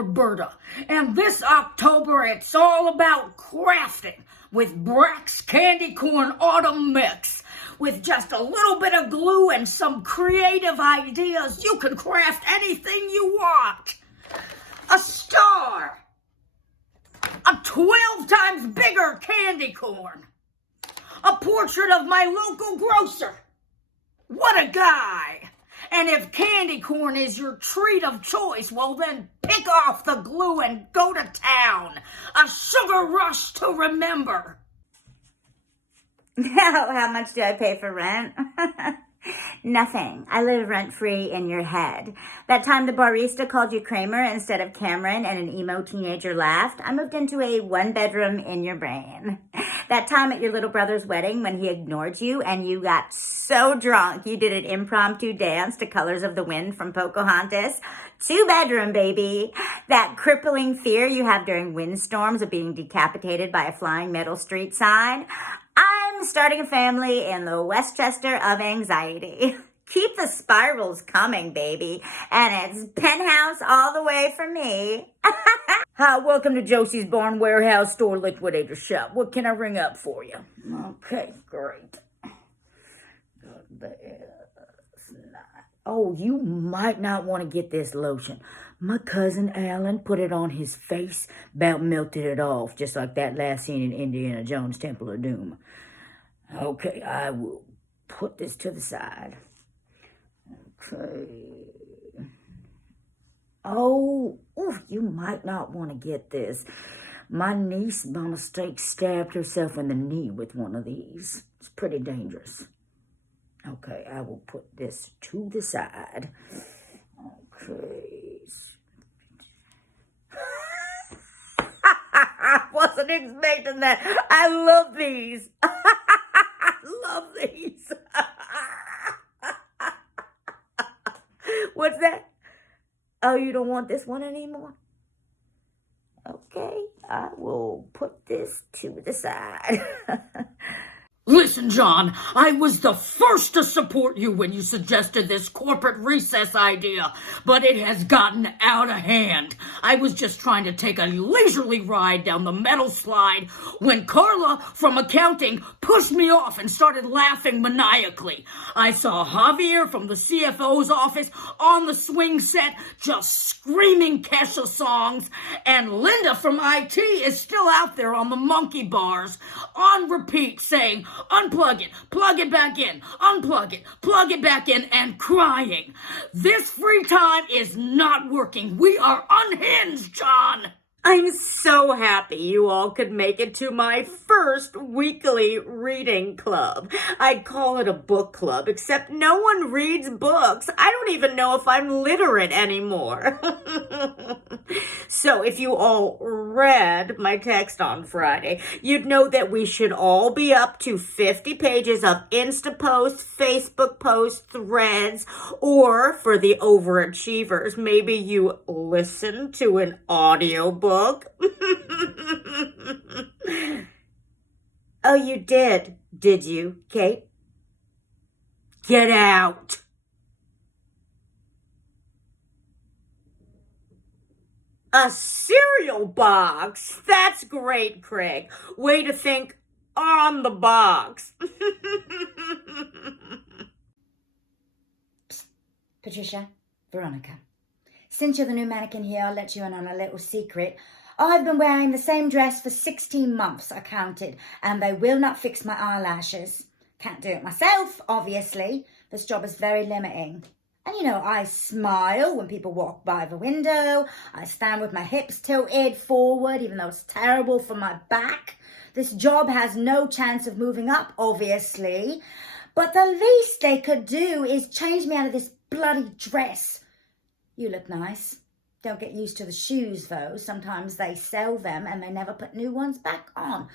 Roberta, and this October it's all about crafting with Brax Candy Corn Autumn Mix. With just a little bit of glue and some creative ideas, you can craft anything you want. A star, a 12 times bigger candy corn, a portrait of my local grocer. What a guy! And if candy corn is your treat of choice, well then pick off the glue and go to town. A sugar rush to remember. Now, how much do I pay for rent? Nothing. I live rent-free in your head. That time the barista called you Kramer instead of Cameron and an emo teenager laughed, I moved into a one-bedroom in your brain. That time at your little brother's wedding when he ignored you and you got so drunk you did an impromptu dance to Colors of the Wind from Pocahontas. 2-bedroom, baby. That crippling fear you have during windstorms of being decapitated by a flying metal street sign. I'm starting a family in the Westchester of anxiety. Keep the spirals coming, baby. And it's penthouse all the way for me. Hi, welcome to Josie's Barn Warehouse Store Liquidator Shop. What can I ring up for you? Okay, great. Oh, you might not want to get this lotion. My cousin Alan put it on his face, about melted it off, just like that last scene in Indiana Jones' Temple of Doom. Okay, I will put this to the side. Okay. Oh, oof, you might not want to get this. My niece, by mistake, stabbed herself in the knee with one of these. It's pretty dangerous. Okay, I will put this to the side. Okay. I wasn't expecting that. I love these. I love these. What's that? Oh, you don't want this one anymore? Okay, I will put this to the side. Listen, John, I was the first to support you when you suggested this corporate recess idea, but it has gotten out of hand. I was just trying to take a leisurely ride down the metal slide when Carla from accounting pushed me off and started laughing maniacally. I saw Javier from the CFO's office on the swing set just screaming Kesha songs, and Linda from IT is still out there on the monkey bars on repeat saying, unplug it, plug it back in, unplug it, plug it back in, and crying. This free time is not working. We are unhinged, John. I'm so happy you all could make it to my first weekly reading club. I'd call it a book club, except no one reads books. I don't even know if I'm literate anymore. So if you all read my text on Friday, you'd know that we should all be up to 50 pages of Insta posts, Facebook posts, threads, or for the overachievers, maybe you listen to an audiobook. Oh, you did you, Kate? Get out. A cereal box? That's great, Craig. Way to think on the box. Psst. Patricia, Veronica. Since you're the new mannequin here, I'll let you in on a little secret. I've been wearing the same dress for 16 months, I counted, and they will not fix my eyelashes. Can't do it myself, obviously. This job is very limiting. And you know, I smile when people walk by the window. I stand with my hips tilted forward, even though it's terrible for my back. This job has no chance of moving up, obviously. But the least they could do is change me out of this bloody dress. You look nice. Don't get used to the shoes, though. Sometimes they sell them and they never put new ones back on.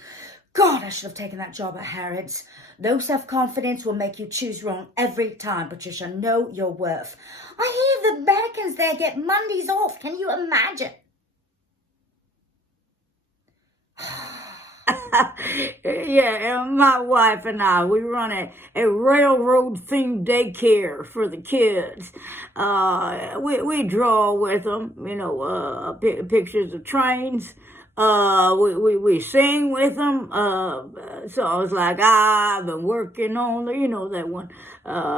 God, I should have taken that job at Harrods. Low self-confidence will make you choose wrong every time, Patricia. Know your worth. I hear the Americans there get Mondays off. Can you imagine? Yeah, my wife and I, we run a railroad-themed daycare for the kids. We draw with them, pictures of trains. We sing with them. Songs like I've been working on, that one.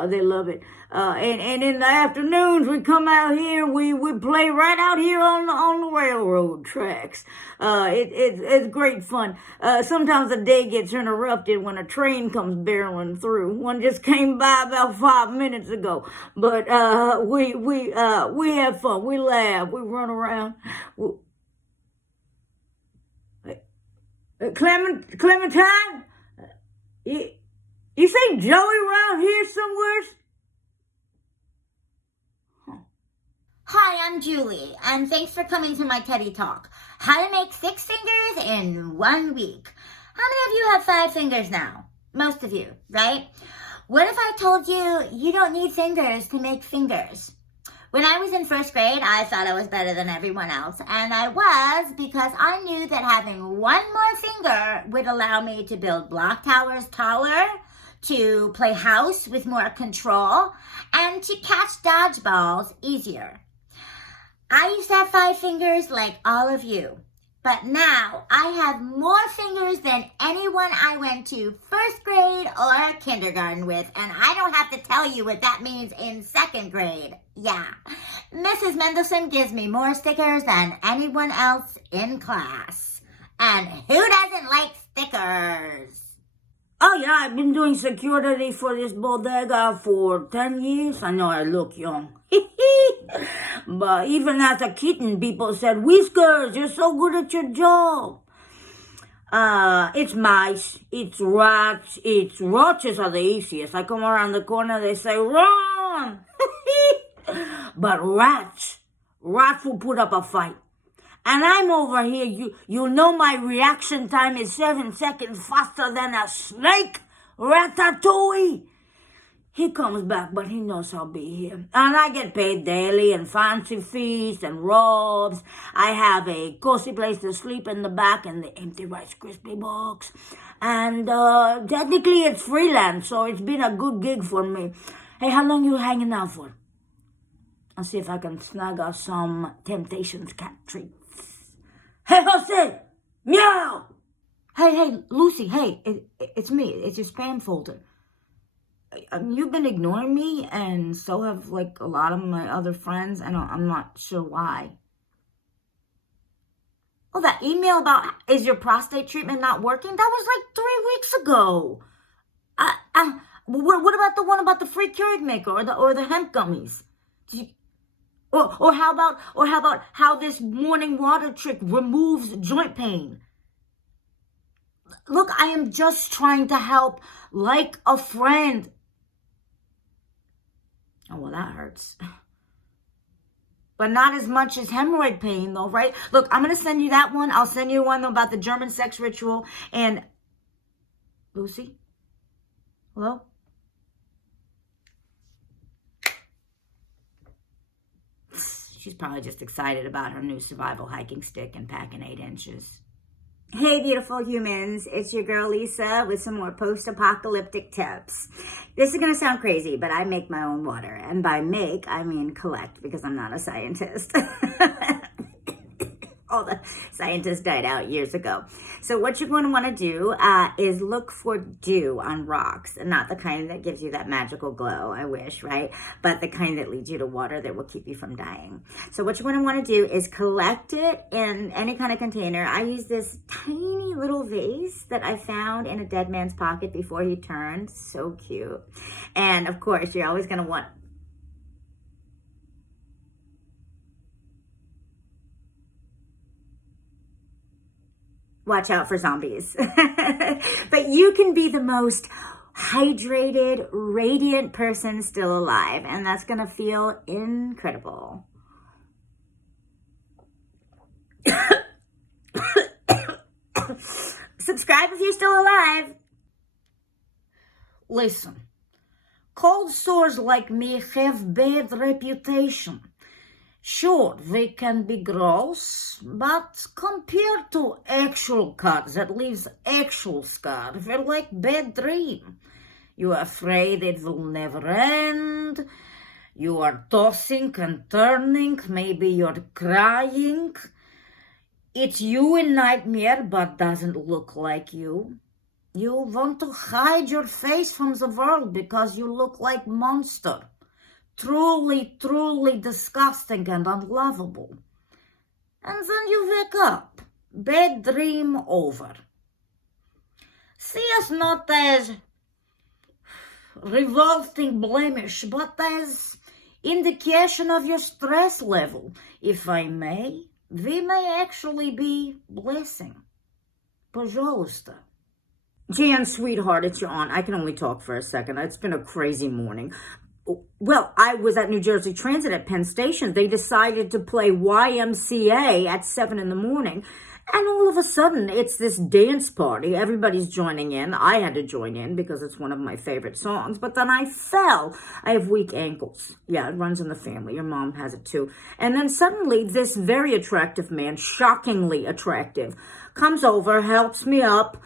They love it. And in the afternoons we come out here. We play right out here on the railroad tracks. It's great fun. Sometimes the day gets interrupted when a train comes barreling through. One just came by about 5 minutes ago. But we have fun. We laugh. We run around. Clementine, you see Joey around here somewhere? Hi, I'm Julie, and thanks for coming to my TEDdy Talk. How to make 6 fingers in 1 week. How many of you have 5 fingers now? Most of you, right? What if I told you you don't need fingers to make fingers? When I was in 1st grade, I thought I was better than everyone else, and I was because I knew that having 1 more finger would allow me to build block towers taller, to play house with more control, and to catch dodgeballs easier. I used to have 5 fingers like all of you, but now I have more fingers than anyone I went to 1st grade or kindergarten with, and I don't have to tell you what that means in 2nd grade. Yeah, Mrs. Mendelson gives me more stickers than anyone else in class. And who doesn't like stickers? Oh yeah, I've been doing security for this bodega for 10 years. I know I look young. But even as a kitten, people said, Whiskers, you're so good at your job. It's mice, it's rats, it's roaches are the easiest. I come around the corner, they say, run! But rats will put up a fight. And I'm over here, you know my reaction time is 7 seconds faster than a snake. Ratatouille. He comes back, but he knows I'll be here. And I get paid daily and fancy feasts and robes. I have a cozy place to sleep in the back and the empty Rice Krispie box. And technically it's freelance, so it's been a good gig for me. Hey, how long you hanging out for? I'll see if I can snag us some Temptations cat treats. Hey, Jose! Meow! Hey, Lucy, hey, it's me. It's your spam folder. You've been ignoring me, and so have, like, a lot of my other friends, and I'm not sure why. Oh, that email about, is your prostate treatment not working? That was, like, 3 weeks ago. What about the one about the free Keurig maker or the hemp gummies? Or how about how this morning water trick removes joint pain? Look, I am just trying to help like a friend. Oh, well, that hurts. But not as much as hemorrhoid pain, though, right? Look, I'm going to send you that one. I'll send you one about the German sex ritual. And Lucy? Hello? She's probably just excited about her new survival hiking stick and packing 8 inches. Hey, beautiful humans. It's your girl Lisa with some more post-apocalyptic tips. This is going to sound crazy, but I make my own water. And by make, I mean collect, because I'm not a scientist. All the scientists died out years ago. So what you're going to want to do is look for dew on rocks, and not the kind that gives you that magical glow, I wish, right? But the kind that leads you to water that will keep you from dying. So what you're going to want to do is collect it in any kind of container. I use this tiny little vase that I found in a dead man's pocket before he turned. So cute. And of course, you're always going to want watch out for zombies. But you can be the most hydrated, radiant person still alive, and that's going to feel incredible. Subscribe if you're still alive. Listen, cold sores like me have bad reputation. Sure, they can be gross, but compared to actual cuts that leaves actual scar, they're like bad dream. You're afraid it will never end. You are tossing and turning. Maybe you're crying. It's you in nightmare, but doesn't look like you. You want to hide your face from the world because you look like monster. Truly, truly disgusting and unlovable. And then you wake up. Bad dream over. See us not as revolting blemish, but as indication of your stress level. If I may, we may actually be blessing. Пожалуйста. Jan, sweetheart, it's your aunt. I can only talk for a second. It's been a crazy morning. Well, I was at New Jersey Transit at Penn Station. They decided to play YMCA at 7 in the morning. And all of a sudden, it's this dance party. Everybody's joining in. I had to join in because it's one of my favorite songs. But then I fell. I have weak ankles. Yeah, it runs in the family. Your mom has it too. And then suddenly, this very attractive man, shockingly attractive, comes over, helps me up,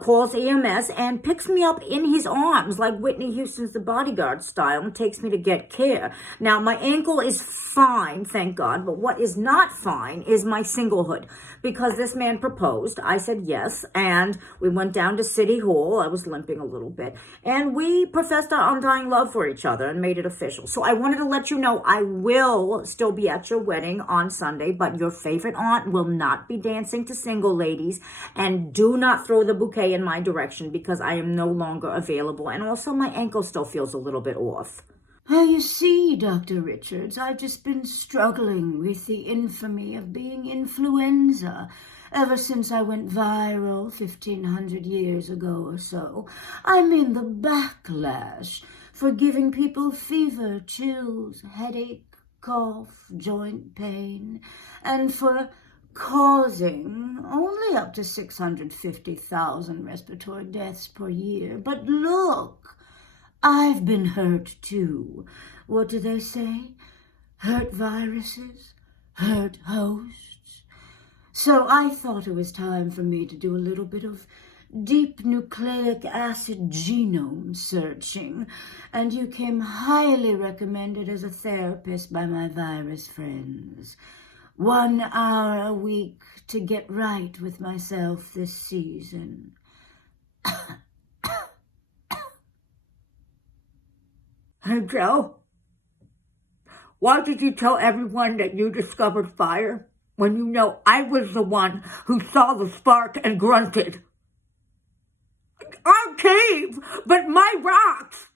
calls EMS, and picks me up in his arms like Whitney Houston's The Bodyguard style and takes me to get care. Now, my ankle is fine, thank God, but what is not fine is my singlehood. Because this man proposed, I said yes, and we went down to City Hall. I was limping a little bit, and we professed our undying love for each other and made it official. So I wanted to let you know I will still be at your wedding on Sunday, but your favorite aunt will not be dancing to single ladies, and do not throw the bouquet in my direction because I am no longer available, and also my ankle still feels a little bit off. You see, Dr. Richards, I've just been struggling with the infamy of being influenza ever since I went viral 1,500 years ago or so. I mean the backlash for giving people fever, chills, headache, cough, joint pain, and for causing only up to 650,000 respiratory deaths per year. But look, I've been hurt too. What do they say? Hurt viruses, hurt hosts. So I thought it was time for me to do a little bit of deep nucleic acid genome searching, and you came highly recommended as a therapist by my virus friends. 1 hour a week to get right with myself this season. Hey, Joe, why did you tell everyone that you discovered fire when you know I was the one who saw the spark and grunted? Our cave, but my rocks.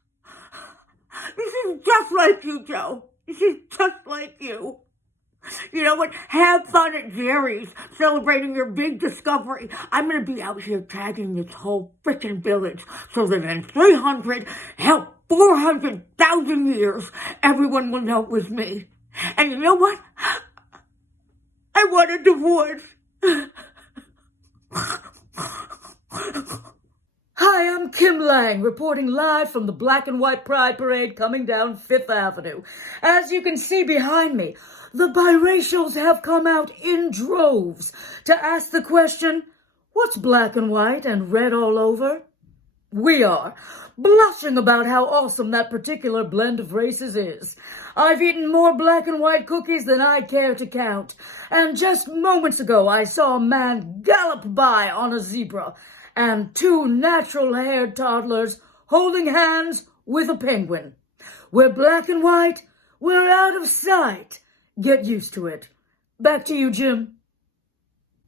This is just like you, Joe. This is just like you. You know what? Have fun at Jerry's celebrating your big discovery. I'm going to be out here tagging this whole freaking village so that in 300, hell, 400,000 years, everyone will know it was me. And you know what? I want a divorce. Hi, I'm Kim Lang, reporting live from the Black and White Pride Parade coming down Fifth Avenue. As you can see behind me, the biracials have come out in droves to ask the question, what's black and white and red all over? We are, blushing about how awesome that particular blend of races is. I've eaten more black and white cookies than I care to count, and just moments ago I saw a man gallop by on a zebra, and 2 natural-haired toddlers holding hands with a penguin. We're black and white, we're out of sight. Get used to it. Back to you, Jim.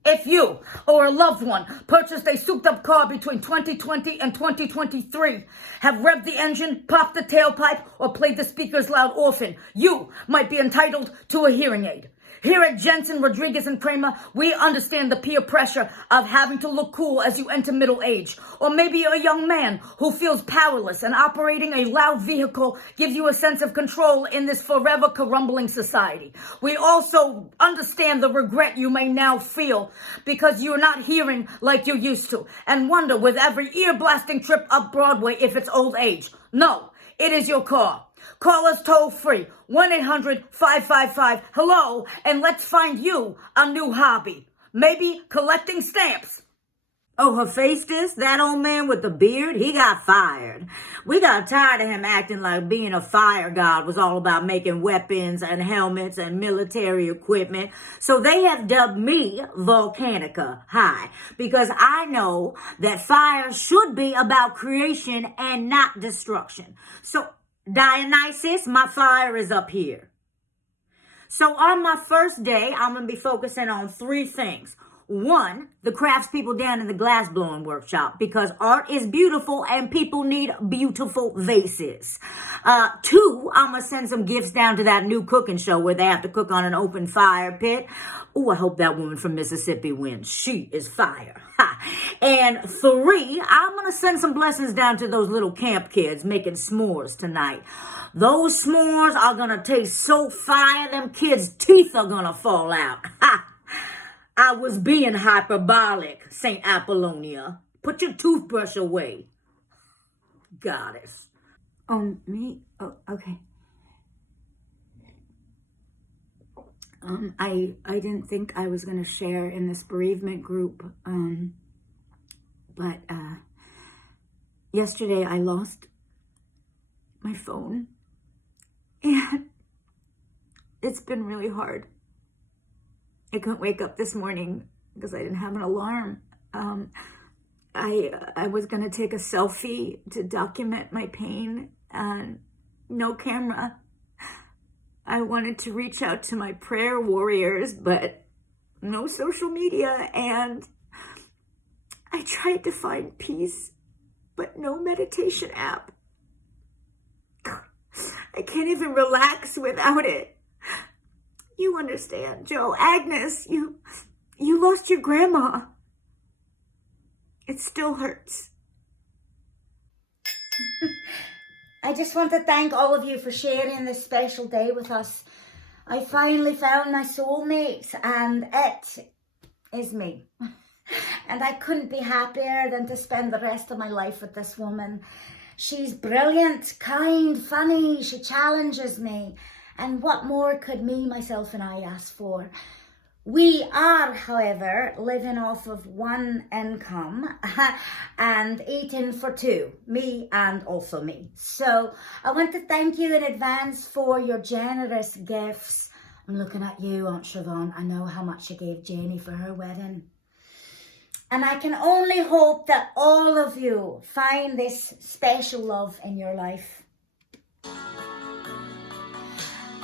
If you or a loved one purchased a souped-up car between 2020 and 2023, have revved the engine, popped the tailpipe, or played the speakers loud often, you might be entitled to a hearing aid. Here at Jensen, Rodriguez, and Kramer, we understand the peer pressure of having to look cool as you enter middle age. Or maybe you're a young man who feels powerless and operating a loud vehicle gives you a sense of control in this forever crumbling society. We also understand the regret you may now feel because you're not hearing like you used to and wonder with every ear-blasting trip up Broadway if it's old age. No, it is your car. Call us toll free, 1-800-555-HELLO, and let's find you a new hobby. Maybe collecting stamps. Oh, Hephaestus, that old man with the beard, he got fired. We got tired of him acting like being a fire god was all about making weapons and helmets and military equipment. So they have dubbed me Volcanica High, because I know that fire should be about creation and not destruction. So Dionysus, my fire is up here. So on my first day, I'm going to be focusing on 3 things. 1, the craftspeople down in the glass blowing workshop, because art is beautiful and people need beautiful vases. 2, I'm going to send some gifts down to that new cooking show where they have to cook on an open fire pit. Oh, I hope that woman from Mississippi wins. She is fire. Ha. And 3, I'm going to send some blessings down to those little camp kids making s'mores tonight. Those s'mores are going to taste so fire, them kids' teeth are going to fall out. Ha. I was being hyperbolic, St. Apollonia. Put your toothbrush away, goddess. Oh, me? Oh, okay. I didn't think I was going to share in this bereavement group, but yesterday I lost my phone, and it's been really hard. I couldn't wake up this morning because I didn't have an alarm. I was going to take a selfie to document my pain, and no camera. I wanted to reach out to my prayer warriors, but no social media, and I tried to find peace, but no meditation app. I can't even relax without it. You understand, Joe. Agnes, you lost your grandma. It still hurts. I just want to thank all of you for sharing this special day with us. I finally found my soulmate, and it is me. And I couldn't be happier than to spend the rest of my life with this woman. She's brilliant, kind, funny. She challenges me. And what more could me, myself, and I ask for? We are, however, living off of one income and eating for 2, me and also me. So I want to thank you in advance for your generous gifts. I'm looking at you, Aunt Siobhan. I know how much you gave Janie for her wedding. And I can only hope that all of you find this special love in your life.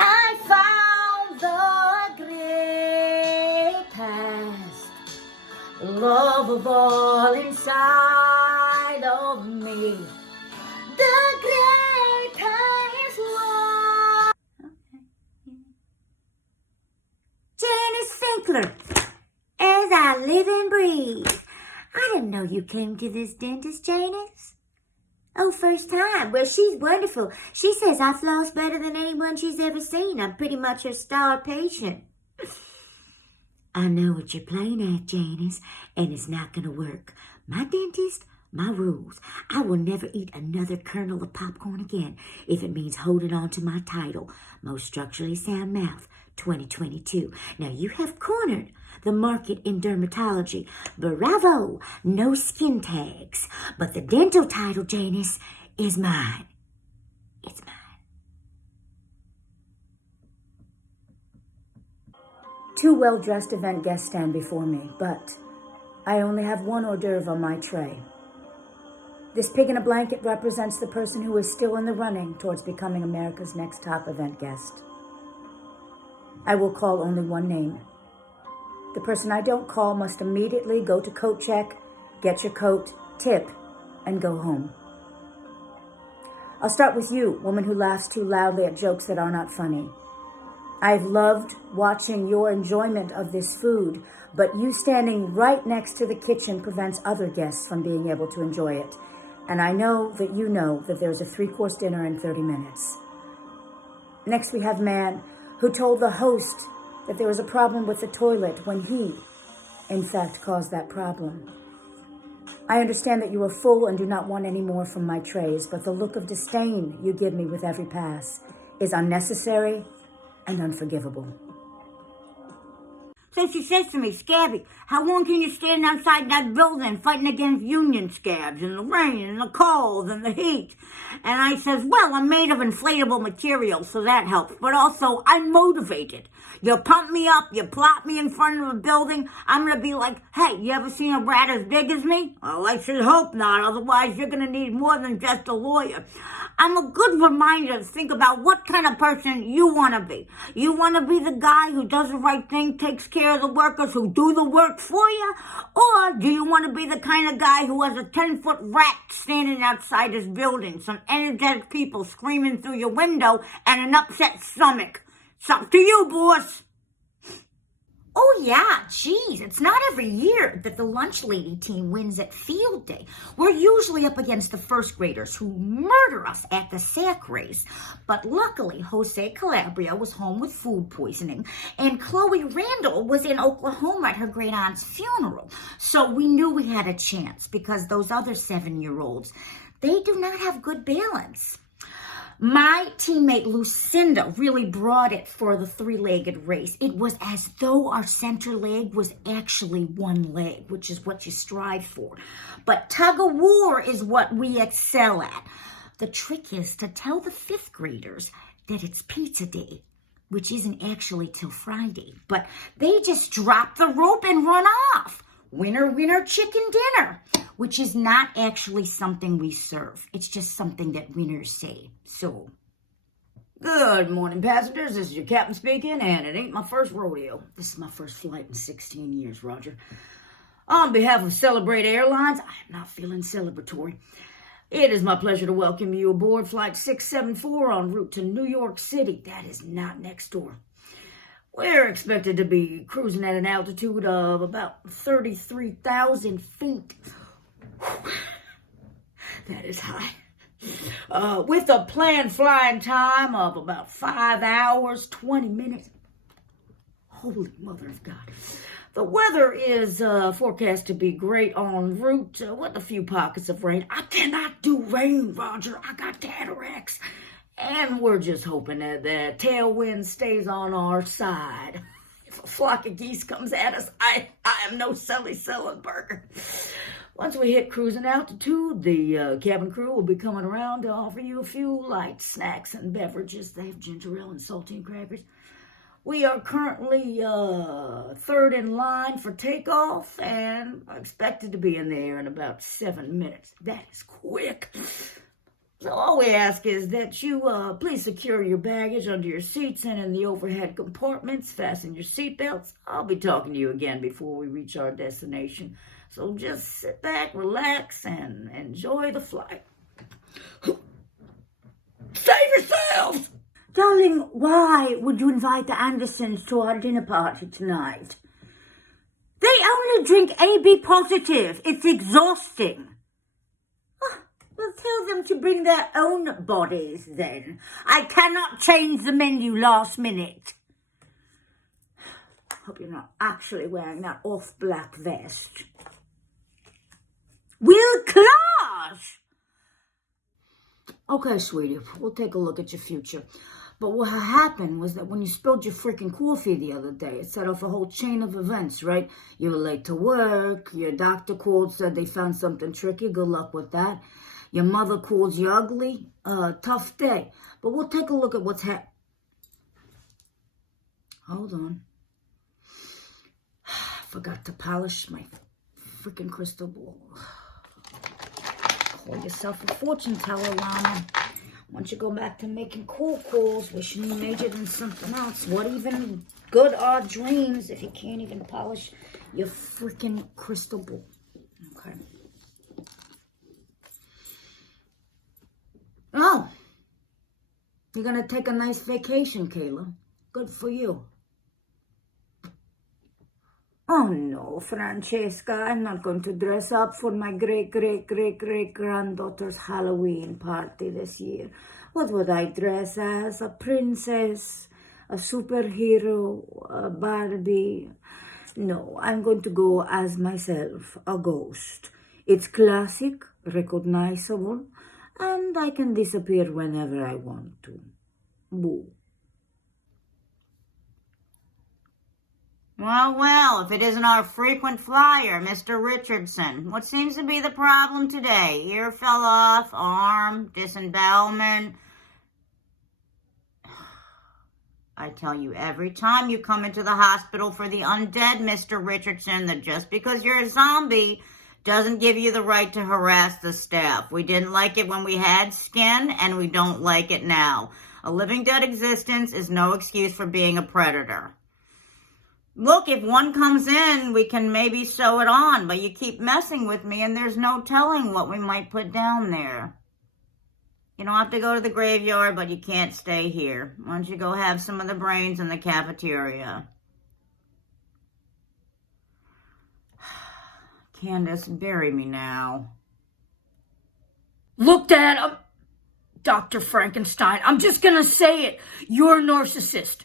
I found the greatest love of all inside of me. The greatest love. Janice Finkler, as I live and breathe. I didn't know you came to this dentist, Janice. Oh, first time. Well, she's wonderful. She says I floss better than anyone she's ever seen. I'm pretty much her star patient. I know what you're playing at, Janice, and it's not going to work. My dentist, my rules. I will never eat another kernel of popcorn again if it means holding on to my title, Most Structurally Sound Mouth 2022. Now, you have cornered the market in dermatology. Bravo! No skin tags. But the dental title, Janice, is mine. It's mine. 2 well-dressed event guests stand before me, but I only have 1 hors d'oeuvre on my tray. This pig in a blanket represents the person who is still in the running towards becoming America's next top event guest. I will call only 1 name. The person I don't call must immediately go to coat check, get your coat, tip, and go home. I'll start with you, woman who laughs too loudly at jokes that are not funny. I've loved watching your enjoyment of this food, but you standing right next to the kitchen prevents other guests from being able to enjoy it. And I know that you know that there's a 3-course dinner in 30 minutes. Next we have man who told the host that there was a problem with the toilet when he, in fact, caused that problem. I understand that you are full and do not want any more from my trays, but the look of disdain you give me with every pass is unnecessary and unforgivable. So she says to me, Scabby, how long can you stand outside that building fighting against Union scabs in the rain and the cold and the heat? And I says, well, I'm made of inflatable material, so that helps. But also, I'm motivated. You pump me up, you plop me in front of a building, I'm going to be like, hey, you ever seen a rat as big as me? Well, I should hope not, otherwise you're going to need more than just a lawyer. I'm a good reminder to think about what kind of person you want to be. You want to be the guy who does the right thing, takes care of the workers who do the work for you? Or do you want to be the kind of guy who has a 10-foot rat standing outside his building, some energetic people screaming through your window, and an upset stomach? It's up to you, boss. Oh, yeah, geez, it's not every year that the lunch lady team wins at field day. We're usually up against the first graders who murder us at the sack race. But luckily, Jose Calabria was home with food poisoning, and Chloe Randall was in Oklahoma at her great aunt's funeral. So we knew we had a chance because those other 7-year-olds, they do not have good balance. My teammate Lucinda really brought it for the 3-legged race. It was as though our center leg was actually one leg, which is what you strive for. But tug of war is what we excel at. The trick is to tell the 5th graders that it's pizza day, which isn't actually till Friday. But they just drop the rope and run off. Winner, winner, chicken dinner, which is not actually something we serve. It's just something that winners say. So, Good morning, passengers. This is your captain speaking, and it ain't my first rodeo. This is my first flight in 16 years, Roger. On behalf of Celebrate Airlines, I am not feeling celebratory. It is my pleasure to welcome you aboard Flight 674 en route to New York City. That is not next door. We're expected to be cruising at an altitude of about 33,000 feet. That is high. With a planned flying time of about 5 hours, 20 minutes. Holy mother of God. The weather is forecast to be great en route with a few pockets of rain. I cannot do rain, Roger. I got cataracts. And we're just hoping that the tailwind stays on our side. If a flock of geese comes at us, I am no Sally Sullenberger. Once we hit cruising altitude, the cabin crew will be coming around to offer you a few light snacks and beverages. They have ginger ale and saltine crackers. We are currently 3rd in line for takeoff and are expected to be in the air in about 7 minutes. That is quick. So all we ask is that you please secure your baggage under your seats and in the overhead compartments. Fasten your seatbelts. I'll be talking to you again before we reach our destination. So just sit back, relax, and enjoy the flight. Save yourselves! Darling, why would you invite the Andersons to our dinner party tonight? They only drink AB positive. It's exhausting. Well, tell them to bring their own bodies then. I cannot change the menu last minute. Hope you're not actually wearing that off-black vest. Will Clash! Okay, sweetie, we'll take a look at your future. But what happened was that when you spilled your freaking coffee the other day, it set off a whole chain of events, right? You were late to work, your doctor called, said they found something tricky, good luck with that. Your mother calls you ugly, tough day. But we'll take a look at what's happened. Hold on. Forgot to polish my freaking crystal ball. Call yourself a fortune teller, Llama. Once you go back to making cold calls, wishing you majored in something else. What even good are dreams if you can't even polish your freaking crystal ball? Okay. Oh, you're going to take a nice vacation, Kayla. Good for you. Oh no, Francesca, I'm not going to dress up for my great-great-great-great-granddaughter's Halloween party this year. What would I dress as? A princess? A superhero? A Barbie? No, I'm going to go as myself, a ghost. It's classic, recognizable, and I can disappear whenever I want to. Boo. Well, if it isn't our frequent flyer, Mr. Richardson. What seems to be the problem today? Ear fell off, arm, disembowelment. I tell you every time you come into the hospital for the undead, Mr. Richardson, that just because you're a zombie doesn't give you the right to harass the staff. We didn't like it when we had skin, and we don't like it now. A living dead existence is no excuse for being a predator. Look, if one comes in, we can maybe sew it on, but you keep messing with me, and there's no telling what we might put down there. You don't have to go to the graveyard, but you can't stay here. Why don't you go have some of the brains in the cafeteria? Candace, bury me now. Look, Dad, I'm Dr. Frankenstein. I'm just gonna say it. You're a narcissist.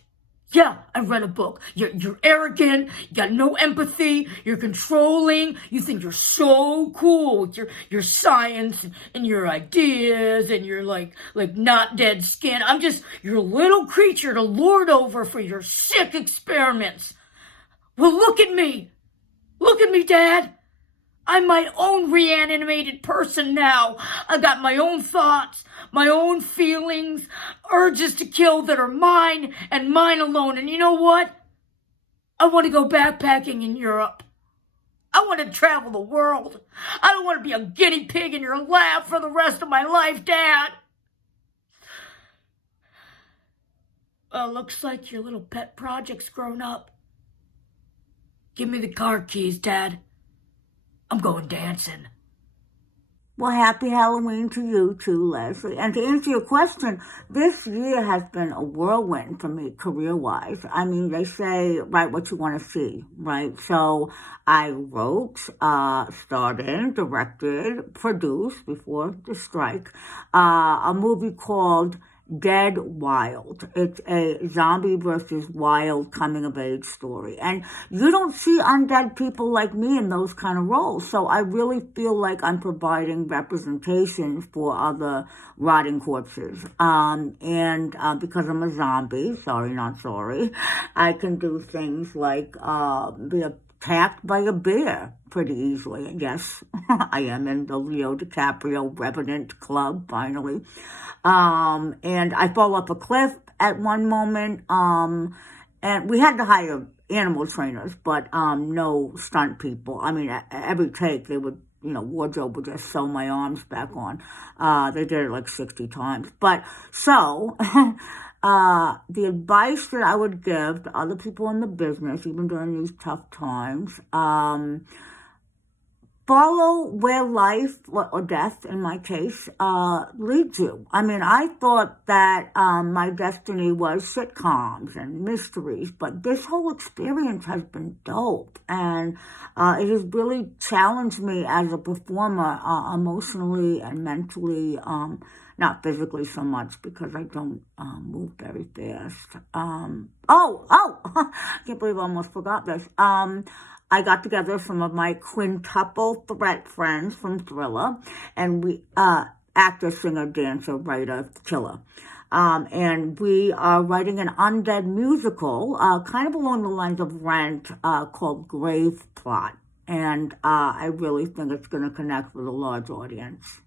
Yeah, I read a book. You're arrogant, you got no empathy, you're controlling, you think you're so cool with your science and your ideas and your like not dead skin. You're a little creature to lord over for your sick experiments. Well, look at me. Look at me, Dad. I'm my own reanimated person now. I got my own thoughts, my own feelings, urges to kill that are mine and mine alone. And you know what? I want to go backpacking in Europe. I want to travel the world. I don't want to be a guinea pig in your lab for the rest of my life, Dad. Well, looks like your little pet project's grown up. Give me the car keys, Dad. I'm going dancing. Well, happy Halloween to you too, Leslie. And to answer your question, this year has been a whirlwind for me career-wise. I mean, they say, write what you want to see, right? So I wrote, starred in, directed, produced, before the strike, a movie called Dead Wild. It's a zombie versus wild coming of age story. And you don't see undead people like me in those kind of roles. So I really feel like I'm providing representation for other rotting corpses. And because I'm a zombie, sorry, not sorry, I can do things like be attacked by a bear pretty easily. Yes, I am in the Leo DiCaprio Revenant Club, finally. And I fall off a cliff at one moment. And we had to hire animal trainers, but no stunt people. I mean, every take they would, wardrobe would just sew my arms back on. They did it like 60 times. But so, the advice that I would give to other people in the business, even during these tough times, follow where life or death, in my case, leads you. I mean, I thought that my destiny was sitcoms and mysteries, but this whole experience has been dope, and it has really challenged me as a performer, emotionally and mentally. Not physically so much because I don't move very fast. I can't believe I almost forgot this. I got together some of my quintuple threat friends from Thriller, and we, actor, singer, dancer, writer, killer. And we are writing an undead musical, kind of along the lines of Rent, called Grave Plot. And I really think it's going to connect with a large audience.